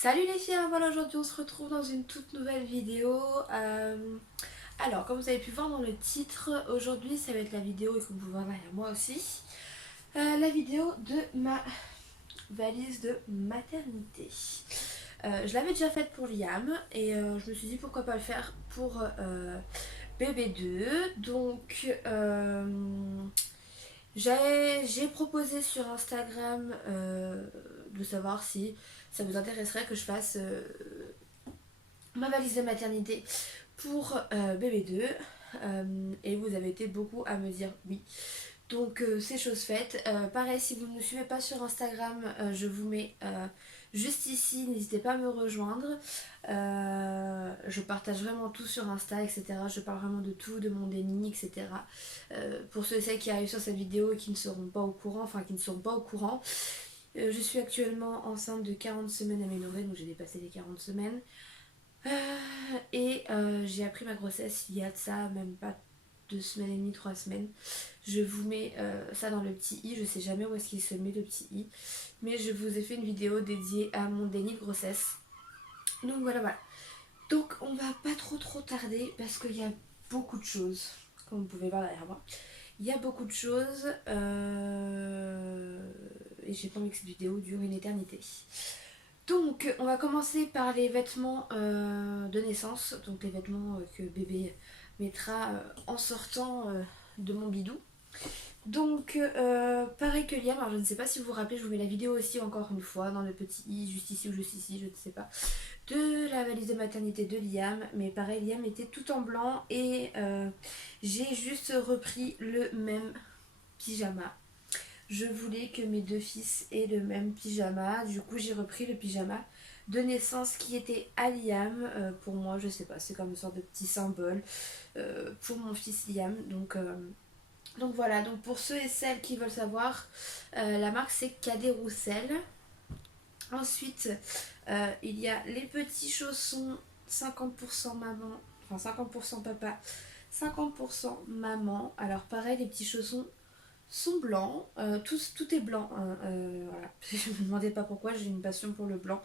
Salut les filles, voilà, aujourd'hui on se retrouve dans une toute nouvelle vidéo. Alors comme vous avez pu voir dans le titre, aujourd'hui ça va être la vidéo, et comme vous pouvez voir derrière moi aussi, la vidéo de ma valise de maternité. Je l'avais déjà faite pour Liam et je me suis dit pourquoi pas le faire pour bébé 2. Donc j'ai proposé sur Instagram de savoir si ça vous intéresserait que je fasse ma valise de maternité pour bébé 2. Et vous avez été beaucoup à me dire oui. Donc c'est chose faite. Pareil, si vous ne me suivez pas sur Instagram, je vous mets juste ici. N'hésitez pas à me rejoindre. Je partage vraiment tout sur Insta, etc. Je parle vraiment de tout, de mon déni, etc. Pour ceux et celles qui arrivent sur cette vidéo et qui ne seront pas au courant, je suis actuellement enceinte de 40 semaines améliorées, donc j'ai dépassé les 40 semaines. Et j'ai appris ma grossesse il y a de ça même pas 2 semaines et demie, 3 semaines. Je vous mets ça dans le petit i, je sais jamais où est-ce qu'il se met le petit i, mais je vous ai fait une vidéo dédiée à mon déni de grossesse. Donc voilà. Donc on va pas trop tarder parce qu'il y a beaucoup de choses, comme vous pouvez voir derrière moi. Il y a beaucoup de choses et j'ai pas envie que cette vidéo dure une éternité. Donc on va commencer par les vêtements de naissance, donc les vêtements que bébé mettra en sortant de mon bidou. Donc pareil que Liam, alors je ne sais pas si vous vous rappelez, je vous mets la vidéo aussi encore une fois dans le petit i, juste ici ou juste ici, je ne sais pas, de la valise de maternité de Liam. Mais pareil, Liam était tout en blanc et j'ai juste repris le même pyjama. Je voulais que mes deux fils aient le même pyjama. Du coup, j'ai repris le pyjama de naissance qui était à Liam. Pour moi, je sais pas, c'est comme une sorte de petit symbole pour mon fils Liam. Donc voilà, donc pour ceux et celles qui veulent savoir, la marque c'est Cadet Roussel. Ensuite, il y a les petits chaussons 50% maman, enfin 50% papa, 50% maman. Alors pareil, les petits chaussons sont blancs, tout est blanc, hein, voilà. Je ne me demandais pas pourquoi, j'ai une passion pour le blanc,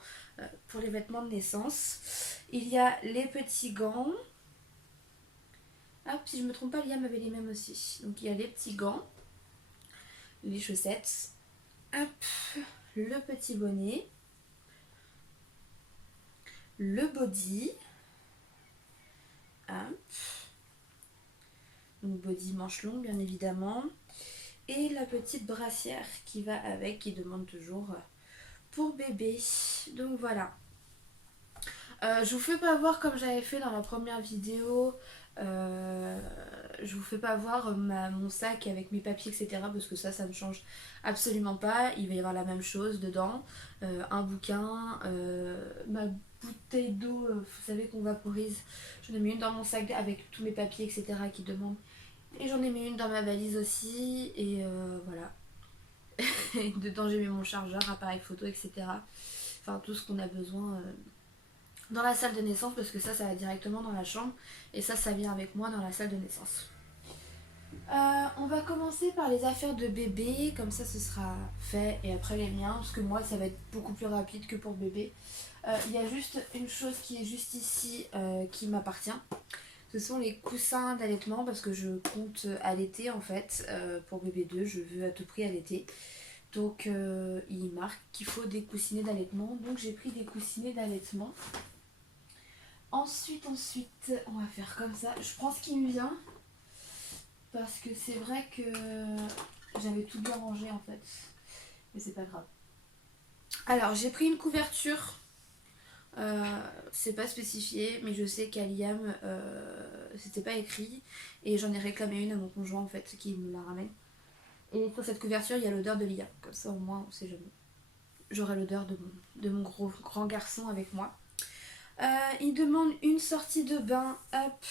pour les vêtements de naissance. Il y a les petits gants. Ah, si je me trompe pas, Liam avait les mêmes aussi. Donc il y a les petits gants, les chaussettes, hop, le petit bonnet, le body, hop, donc body manche longue bien évidemment, et la petite brassière qui va avec, qui demande toujours pour bébé. Donc voilà. Je vous fais pas voir comme j'avais fait dans la première vidéo. euh, je vous fais pas voir mon sac avec mes papiers, etc. Parce que ça ne change absolument pas. Il va y avoir la même chose dedans. Un bouquin, ma bouteille d'eau, vous savez qu'on vaporise. J'en ai mis une dans mon sac avec tous mes papiers, etc. qui demandent. Et j'en ai mis une dans ma valise aussi. Et voilà. Et dedans j'ai mis mon chargeur, appareil photo, etc. Enfin tout ce qu'on a besoin dans la salle de naissance, parce que ça va directement dans la chambre et ça vient avec moi dans la salle de naissance. On va commencer par les affaires de bébé, comme ça ce sera fait, et après les miens, parce que moi ça va être beaucoup plus rapide que pour bébé. Il y a juste une chose qui est juste ici qui m'appartient. Ce sont les coussins d'allaitement, parce que je compte allaiter en fait pour bébé 2, je veux à tout prix allaiter. Donc il marque qu'il faut des coussinets d'allaitement, donc j'ai pris des coussinets d'allaitement. Ensuite, on va faire comme ça. Je prends ce qui me vient. Parce que c'est vrai que j'avais tout bien rangé en fait. Mais c'est pas grave. Alors, j'ai pris une couverture. C'est pas spécifié, mais je sais qu'à Liam, c'était pas écrit. Et j'en ai réclamé une à mon conjoint en fait, qui me la ramène. Et pour cette couverture, il y a l'odeur de Liam. Comme ça, au moins, on sait jamais. J'aurai l'odeur de mon grand garçon avec moi. Il demande une sortie de bain. Hop.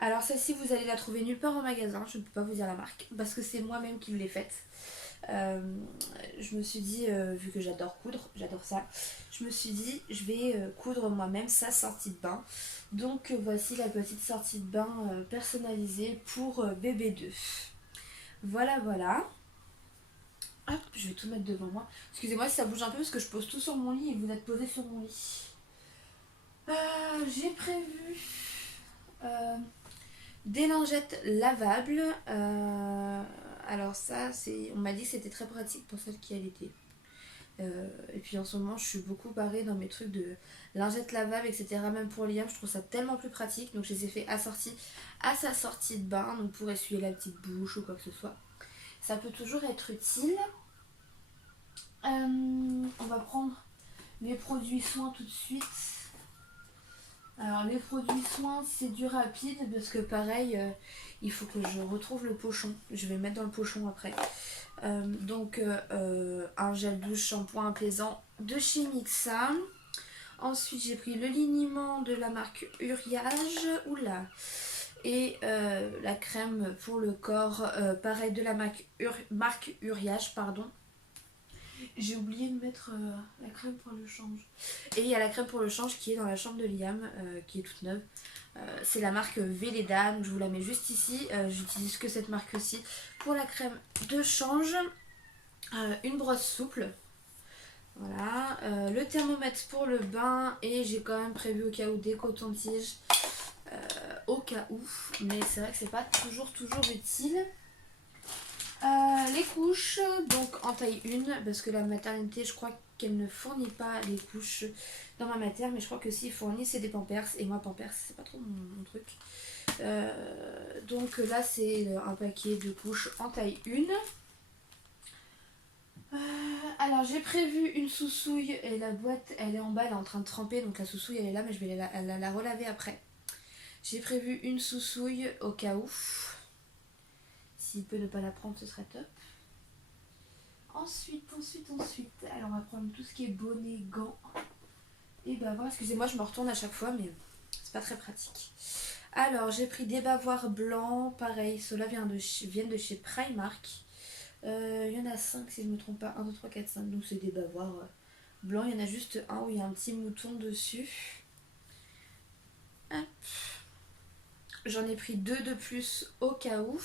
Alors celle-ci, vous allez la trouver nulle part en magasin, je ne peux pas vous dire la marque, parce que c'est moi-même qui l'ai faite. Je me suis dit, vu que j'adore coudre, j'adore ça, je me suis dit, je vais coudre moi-même sa sortie de bain. Donc voici la petite sortie de bain personnalisée pour bébé 2. Voilà. Hop, je vais tout mettre devant moi. Excusez-moi si ça bouge un peu parce que je pose tout sur mon lit et vous êtes posé sur mon lit. J'ai prévu des lingettes lavables. Alors ça, on m'a dit que c'était très pratique pour celles qui allaitaient. Et puis en ce moment, je suis beaucoup barrée dans mes trucs de lingettes lavables, etc. Même pour Liam, je trouve ça tellement plus pratique. Donc je les ai fait assortis à sa sortie de bain, donc pour essuyer la petite bouche ou quoi que ce soit. Ça peut toujours être utile. On va prendre les produits soins tout de suite. Alors les produits soins, c'est du rapide parce que pareil, il faut que je retrouve le pochon. Je vais le mettre dans le pochon après. Donc un gel douche shampoing apaisant de chez Nixa. Ensuite j'ai pris le liniment de la marque Uriage. Oula. Et la crème pour le corps, pareil de la marque Uriage, pardon. J'ai oublié de mettre la crème pour le change. Et il y a la crème pour le change qui est dans la chambre de Liam, qui est toute neuve. C'est la marque Velleda, donc je vous la mets juste ici. J'utilise que cette marque aussi. Pour la crème de change, une brosse souple. Voilà. Le thermomètre pour le bain. Et j'ai quand même prévu au cas où des cotons-tiges. Au cas où. Mais c'est vrai que c'est pas toujours utile. Les couches, donc en taille 1, parce que la maternité, je crois qu'elle ne fournit pas les couches dans ma mater, mais je crois que s'il fournit, c'est des Pampers, et moi Pampers, c'est pas trop mon truc. Donc là, c'est un paquet de couches en taille 1. Alors j'ai prévu une sousouille, et la boîte, elle est en bas, elle est en train de tremper, donc la sousouille, elle est là, mais je vais la relaver après. J'ai prévu une sousouille au cas où. S'il peut ne pas la prendre, ce serait top. Ensuite, alors on va prendre tout ce qui est bonnet, gants. Et bah voilà, excusez-moi, je me retourne à chaque fois, mais c'est pas très pratique. Alors, j'ai pris des bavoirs blancs, pareil, ceux-là viennent de chez Primark. Il y en a 5 si je ne me trompe pas, 1, 2, 3, 4, 5, donc c'est des bavoirs blancs. Il y en a juste un où il y a un petit mouton dessus. Hop. J'en ai pris 2 de plus au cas où.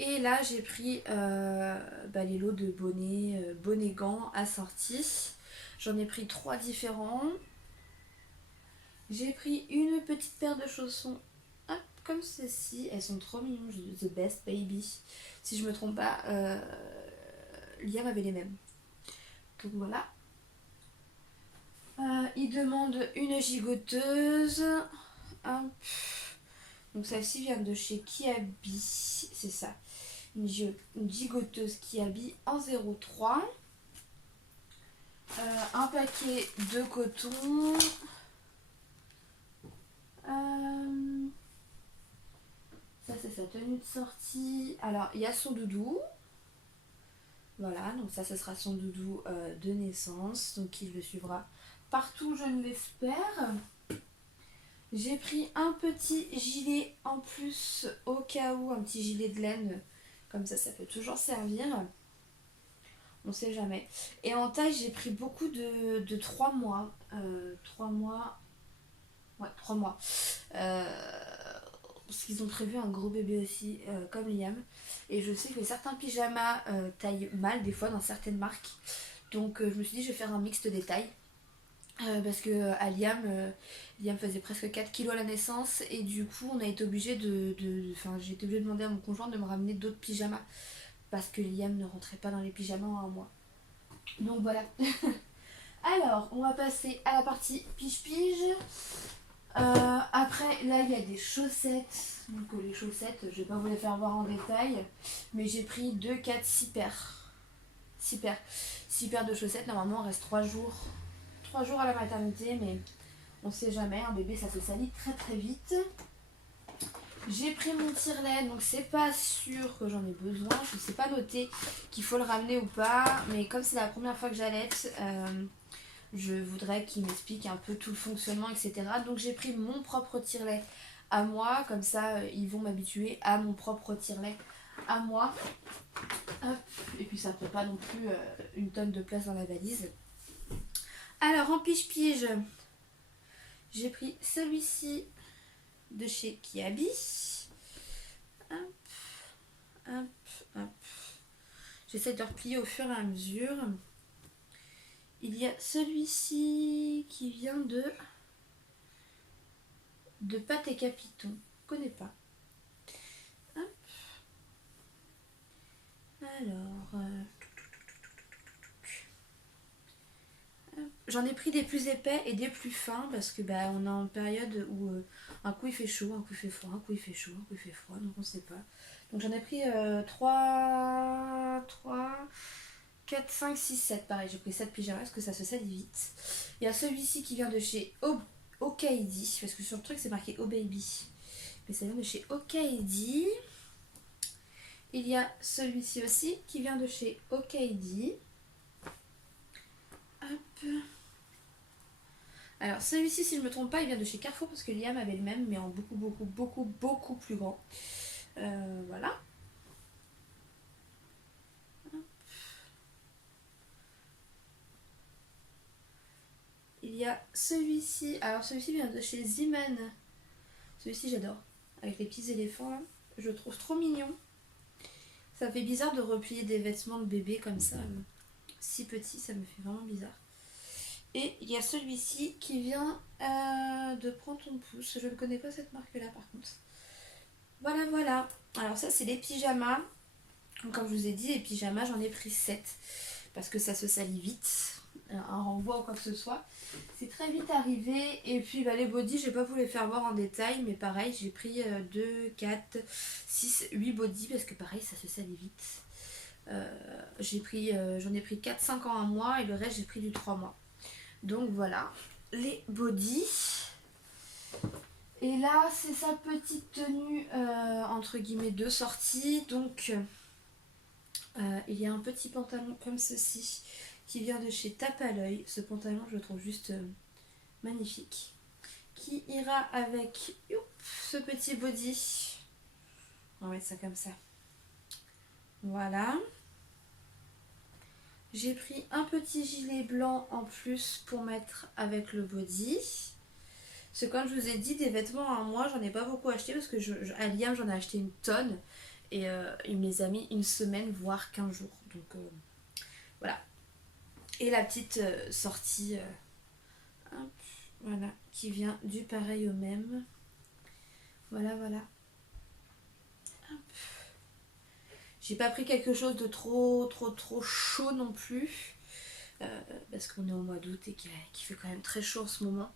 Et là j'ai pris les lots de bonnets gants assortis. J'en ai pris 3 différents. J'ai pris une petite paire de chaussons comme ceci. Elles sont trop mignonnes, The Best Baby. Si je me trompe pas, Liam avait les mêmes. Donc voilà. Il demande une gigoteuse. Hop. Donc celle-ci vient de chez Kiabi. C'est ça. Une gigoteuse Kiabi en 0,3. Un paquet de coton. Ça c'est sa tenue de sortie. Alors il y a son doudou. Voilà, donc ça ce sera son doudou de naissance. Donc il le suivra partout, je l'espère. J'ai pris un petit gilet en plus au cas où, un petit gilet de laine. Comme ça peut toujours servir. On sait jamais. Et en taille, j'ai pris beaucoup de 3 mois. 3 mois. Ouais, 3 mois. Parce qu'ils ont prévu un gros bébé aussi, comme Liam. Et je sais que certains pyjamas taillent mal, des fois, dans certaines marques. Donc je me suis dit, je vais faire un mixte des tailles. Parce que à Liam faisait presque 4 kilos à la naissance. Et du coup, on a été obligé j'ai été obligée de demander à mon conjoint de me ramener d'autres pyjamas. Parce que Liam ne rentrait pas dans les pyjamas en un mois. Donc voilà. Alors, on va passer à la partie pige-pige. Après, là, il y a des chaussettes. Donc les chaussettes, je vais pas vous les faire voir en détail. Mais j'ai pris 2, 4, 6 paires. 6 paires. 6 paires de chaussettes. Normalement, on reste 3 jours. 3 jours à la maternité, mais on sait jamais. Un bébé, ça se salit très très vite. J'ai pris mon tire-lait, donc c'est pas sûr que j'en ai besoin. Je sais pas noter qu'il faut le ramener ou pas. Mais comme c'est la première fois que j'allaite, je voudrais qu'il m'explique un peu tout le fonctionnement, etc. Donc j'ai pris mon propre tire-lait à moi. Comme ça, ils vont m'habituer à mon propre tire-lait à moi. Hop. Et puis ça ne prend pas non plus une tonne de place dans la valise. Alors en pige-pige, j'ai pris celui-ci de chez Kiabi. Hop, hop, hop. J'essaie de replier au fur et à mesure. Il y a celui-ci qui vient de Pâte et Capiton. Je connais pas. Hop. Alors, j'en ai pris des plus épais et des plus fins parce que bah, on est en période où un coup il fait chaud, un coup il fait froid, un coup il fait chaud, un coup il fait froid, donc on sait pas. Donc j'en ai pris 3, 4, 5, 6, 7 pareil. J'ai pris 7 pyjamas parce que ça se salit vite. Il y a celui-ci qui vient de chez Okaidi parce que sur le truc c'est marqué Oh Baby. Mais ça vient de chez Okaidi. Il y a celui-ci aussi qui vient de chez Okaidi. Hop. Alors celui-ci, si je ne me trompe pas, il vient de chez Carrefour parce que Liam avait le même, mais en beaucoup plus grand. Voilà. Il y a celui-ci. Alors celui-ci vient de chez Ziman. Celui-ci j'adore. Avec les petits éléphants là. Je le trouve trop mignon. Ça fait bizarre de replier des vêtements de bébé comme ça. Si petit, ça me fait vraiment bizarre. Et il y a celui-ci qui vient de Prends ton pouce. Je ne connais pas cette marque là par contre. Voilà, voilà. Alors ça c'est les pyjamas. Comme je vous ai dit, les pyjamas j'en ai pris 7. Parce que ça se salit vite. Un renvoi ou quoi que ce soit. C'est très vite arrivé. Et puis bah, les bodys, je vais pas vous les faire voir en détail. Mais pareil, j'ai pris 2, 4, 6, 8 bodys. Parce que pareil, ça se salit vite. J'en ai pris 4, 5 en un mois. Et le reste, j'ai pris du 3 mois. Donc voilà, les bodys. Et là, c'est sa petite tenue, entre guillemets, de sortie. Donc, il y a un petit pantalon comme ceci qui vient de chez Tape à l'œil. Ce pantalon, je le trouve juste magnifique. Qui ira avec ce petit body. On va mettre ça comme ça. Voilà. J'ai pris un petit gilet blanc en plus pour mettre avec le body. Parce que comme je vous ai dit, des vêtements à moi, j'en ai pas beaucoup acheté parce que à Liam, j'en ai acheté une tonne. Et il me les a mis une semaine, voire 15 jours. Donc voilà. Et la petite sortie, hop, voilà, qui vient du pareil au même. Voilà, voilà. Hop. J'ai pas pris quelque chose de trop chaud non plus. Parce qu'on est au mois d'août et qu'il fait quand même très chaud en ce moment.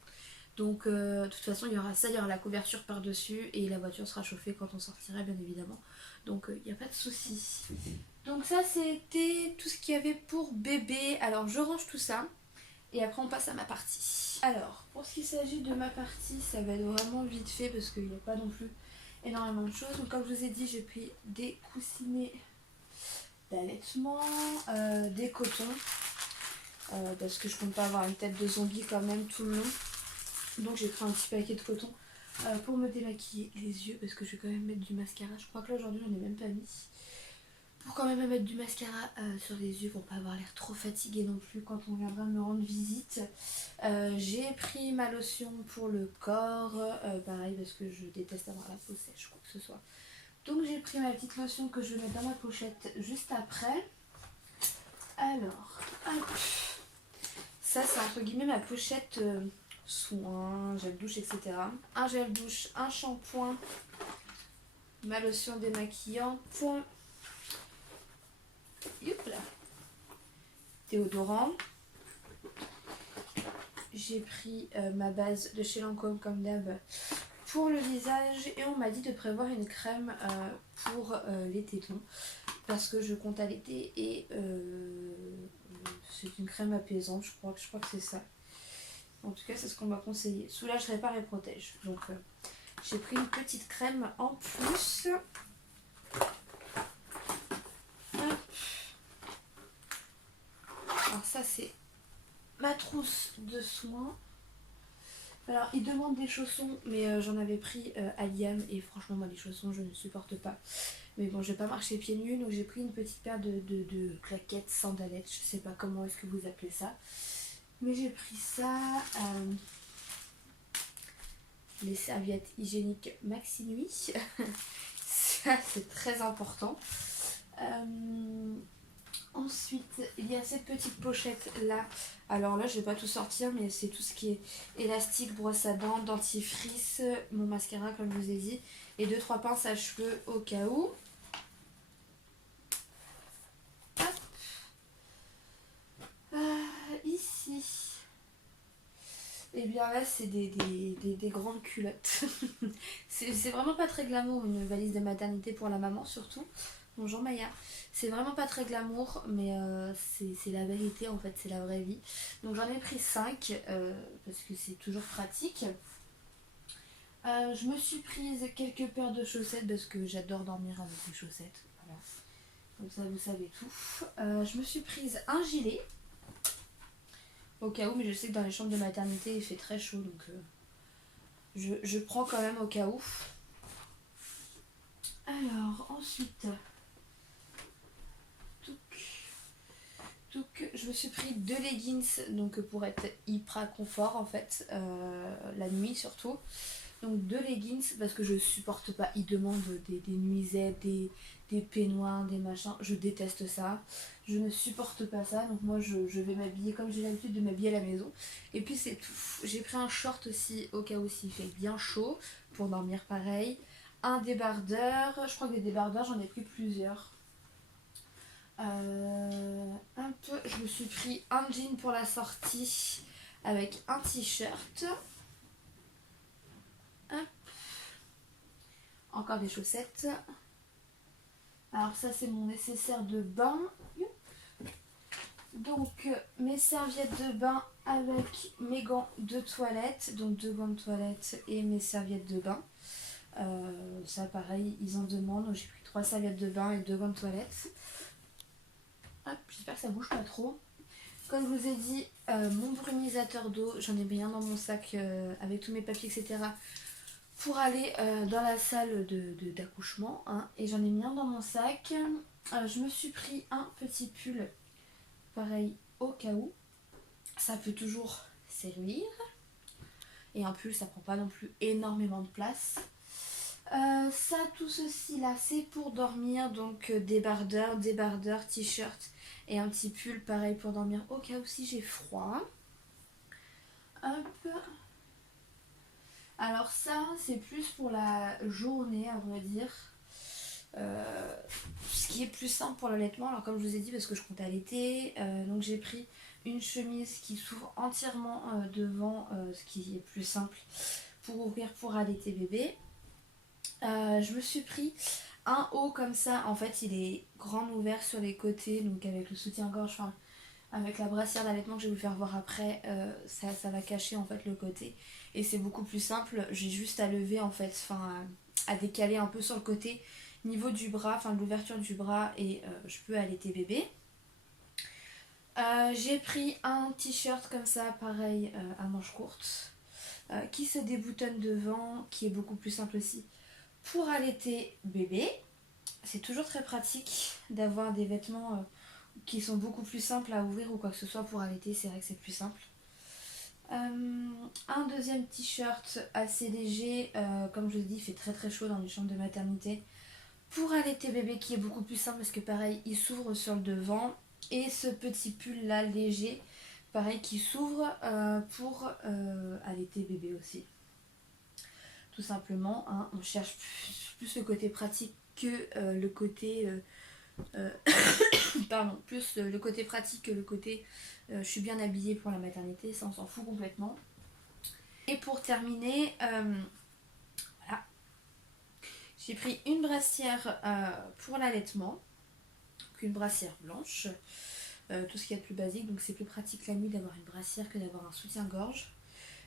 Donc de toute façon il y aura ça, il y aura la couverture par dessus et la voiture sera chauffée quand on sortira bien évidemment. Donc il n'y a pas de souci. Donc ça c'était tout ce qu'il y avait pour bébé. Alors je range tout ça et après on passe à ma partie. Alors pour ce qui s'agit de ma partie, ça va être vraiment vite fait parce qu'il n'y a pas non plus énormément de choses. Donc comme je vous ai dit, j'ai pris des coussinets d'allaitement, des cotons. Parce que je compte pas avoir une tête de zombie quand même tout le long. Donc j'ai pris un petit paquet de coton pour me démaquiller les yeux parce que je vais quand même mettre du mascara. Je crois que là aujourd'hui j'en ai même pas mis. Pour quand même mettre du mascara sur les yeux pour pas avoir l'air trop fatiguée non plus quand on viendra me rendre visite. J'ai pris ma lotion pour le corps, pareil parce que je déteste avoir la peau sèche quoi que ce soit. Donc j'ai pris ma petite lotion que je vais mettre dans ma pochette juste après. Alors, hop. Ça c'est entre guillemets ma pochette soin, gel douche, etc. Un gel douche, un shampoing, ma lotion démaquillant, point. Youp là. Déodorant. J'ai pris ma base de chez Lancôme comme d'hab pour le visage et on m'a dit de prévoir une crème pour les tétons parce que je compte allaiter et c'est une crème apaisante, je crois que c'est ça. En tout cas, c'est ce qu'on m'a conseillé. Soulage, répare et protège. Donc, j'ai pris une petite crème en plus. Hop. Alors ça, c'est ma trousse de soins. Alors, il demande des chaussons, mais j'en avais pris à Liam. Et franchement, moi, les chaussons, je ne supporte pas. Mais bon, je vais pas marcher pieds nus. Donc, j'ai pris une petite paire de claquettes, sandalettes. Je sais pas comment est-ce que vous appelez ça. Mais j'ai pris ça. Les serviettes hygiéniques Maxi Nuit. Ça, c'est très important. Ensuite, il y a cette petite pochette là. Alors là, je vais pas tout sortir, mais c'est tout ce qui est élastique, brosse à dents, dentifrice, mon mascara comme je vous ai dit, et 2-3 pinces à cheveux au cas où. Hop. Ici. Et bien là, c'est des grandes culottes. C'est vraiment pas très glamour, une valise de maternité pour la maman surtout. Bonjour Maya. C'est vraiment pas très glamour, mais c'est la vérité en fait, c'est la vraie vie. Donc j'en ai pris 5 parce que c'est toujours pratique. Je me suis prise quelques paires de chaussettes parce que j'adore dormir avec les chaussettes. Voilà. Comme ça vous savez tout. Je me suis prise un gilet au cas où, mais je sais que dans les chambres de maternité il fait très chaud donc je prends quand même au cas où. Alors ensuite, donc je me suis pris 2 leggings donc pour être hyper confort en fait, la nuit surtout. Donc 2 leggings parce que je supporte pas, ils demandent des nuisettes, des peignoirs, des machins, je déteste ça. Je ne supporte pas ça, donc moi je vais m'habiller comme j'ai l'habitude de m'habiller à la maison. Et puis c'est tout. J'ai pris un short aussi au cas où s'il fait bien chaud, pour dormir pareil. Un débardeur, je crois que des débardeurs j'en ai pris plusieurs. Je me suis pris un jean pour la sortie avec un t-shirt. Encore des chaussettes. Alors ça c'est mon nécessaire de bain. Donc mes serviettes de bain avec mes gants de toilette. Donc 2 gants de toilette et mes serviettes de bain. Ça pareil, ils en demandent. Donc j'ai pris 3 serviettes de bain et 2 gants de toilette. Hop, j'espère que ça bouge pas trop. Comme je vous ai dit, mon brumisateur d'eau, j'en ai bien dans mon sac avec tous mes papiers, etc. pour aller dans la salle d'accouchement. Hein, et j'en ai mis un dans mon sac. Je me suis pris un petit pull, pareil, au cas où. Ça peut toujours servir. Et un pull, ça prend pas non plus énormément de place. Ça, tout ceci là, c'est pour dormir. Donc débardeur, t-shirt et un petit pull, pareil, pour dormir au cas où si j'ai froid. Hop. Alors ça, c'est plus pour la journée, à vrai dire. Ce qui est plus simple pour l'allaitement, alors comme je vous ai dit, parce que je compte allaiter, donc j'ai pris une chemise qui s'ouvre entièrement devant, ce qui est plus simple pour ouvrir pour allaiter bébé. Je me suis pris un haut comme ça, en fait il est grand ouvert sur les côtés, donc avec le soutien-gorge, enfin avec la brassière d'allaitement que je vais vous faire voir après, ça va cacher en fait le côté et c'est beaucoup plus simple. J'ai juste à lever en fait, enfin à décaler un peu sur le côté niveau du bras, enfin de l'ouverture du bras et je peux allaiter bébé. J'ai pris un t-shirt comme ça, pareil à manches courtes, qui se déboutonne devant, qui est beaucoup plus simple aussi pour allaiter bébé. C'est toujours très pratique d'avoir des vêtements qui sont beaucoup plus simples à ouvrir ou quoi que ce soit pour allaiter, c'est vrai que c'est plus simple. Un deuxième t-shirt assez léger, comme je vous dis, il fait très très chaud dans une chambre de maternité. Pour allaiter bébé qui est beaucoup plus simple parce que pareil, il s'ouvre sur le devant. Et ce petit pull là léger, pareil, qui s'ouvre pour allaiter bébé aussi. Tout simplement, hein, on cherche plus le côté pratique que le côté... pardon, plus le côté pratique que le côté je suis bien habillée pour la maternité, ça on s'en fout complètement. Et pour terminer, voilà, j'ai pris une brassière pour l'allaitement, une brassière blanche, tout ce qu'il y a de plus basique, donc c'est plus pratique la nuit d'avoir une brassière que d'avoir un soutien-gorge.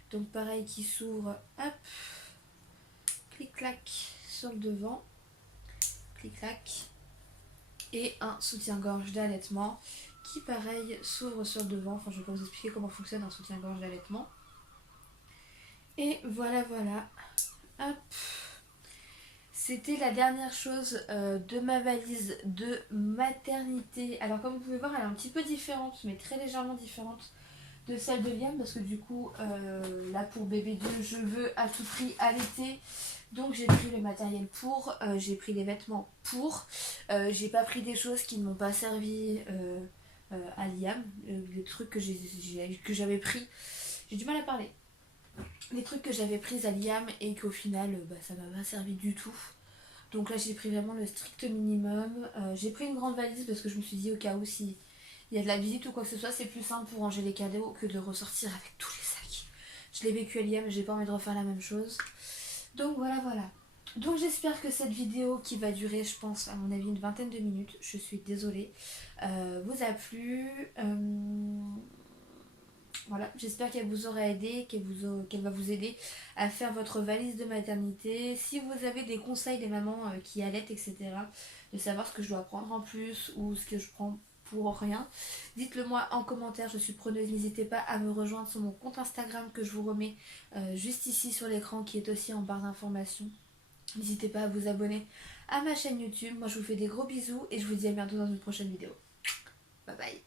Donc pareil qui s'ouvre, hop, clic-clac sur le devant, clic-clac. Et un soutien-gorge d'allaitement qui pareil s'ouvre sur le devant. Enfin je vais pas vous expliquer comment fonctionne un soutien-gorge d'allaitement. Et voilà. Hop. C'était la dernière chose de ma valise de maternité. Alors comme vous pouvez voir elle est un petit peu différente mais très légèrement différente de celle de Liam parce que du coup là pour bébé 2 je veux à tout prix allaiter. Donc j'ai pris le matériel pour, j'ai pris les vêtements pour, j'ai pas pris des choses qui ne m'ont pas servi à Liam, les trucs que j'avais pris, j'ai du mal à parler, les trucs que j'avais pris à Liam et qu'au final ça m'a pas servi du tout. Donc là j'ai pris vraiment le strict minimum. J'ai pris une grande valise parce que je me suis dit au cas où si il y a de la visite ou quoi que ce soit, c'est plus simple pour ranger les cadeaux que de ressortir avec tous les sacs. Je l'ai vécu à Liam, j'ai pas envie de refaire la même chose. Donc voilà voilà. Donc j'espère que cette vidéo qui va durer je pense à mon avis une vingtaine de minutes, je suis désolée, vous a plu. Voilà, j'espère qu'elle vous aura aidé, qu'elle va vous aider à faire votre valise de maternité. Si vous avez des conseils des mamans qui allaitent, etc., de savoir ce que je dois prendre en plus ou ce que je prends pour rien, dites-le moi en commentaire, je suis preneuse. N'hésitez pas à me rejoindre sur mon compte Instagram que je vous remets juste ici sur l'écran qui est aussi en barre d'informations. N'hésitez pas à vous abonner à ma chaîne YouTube. Moi je vous fais des gros bisous et je vous dis à bientôt dans une prochaine vidéo. Bye bye.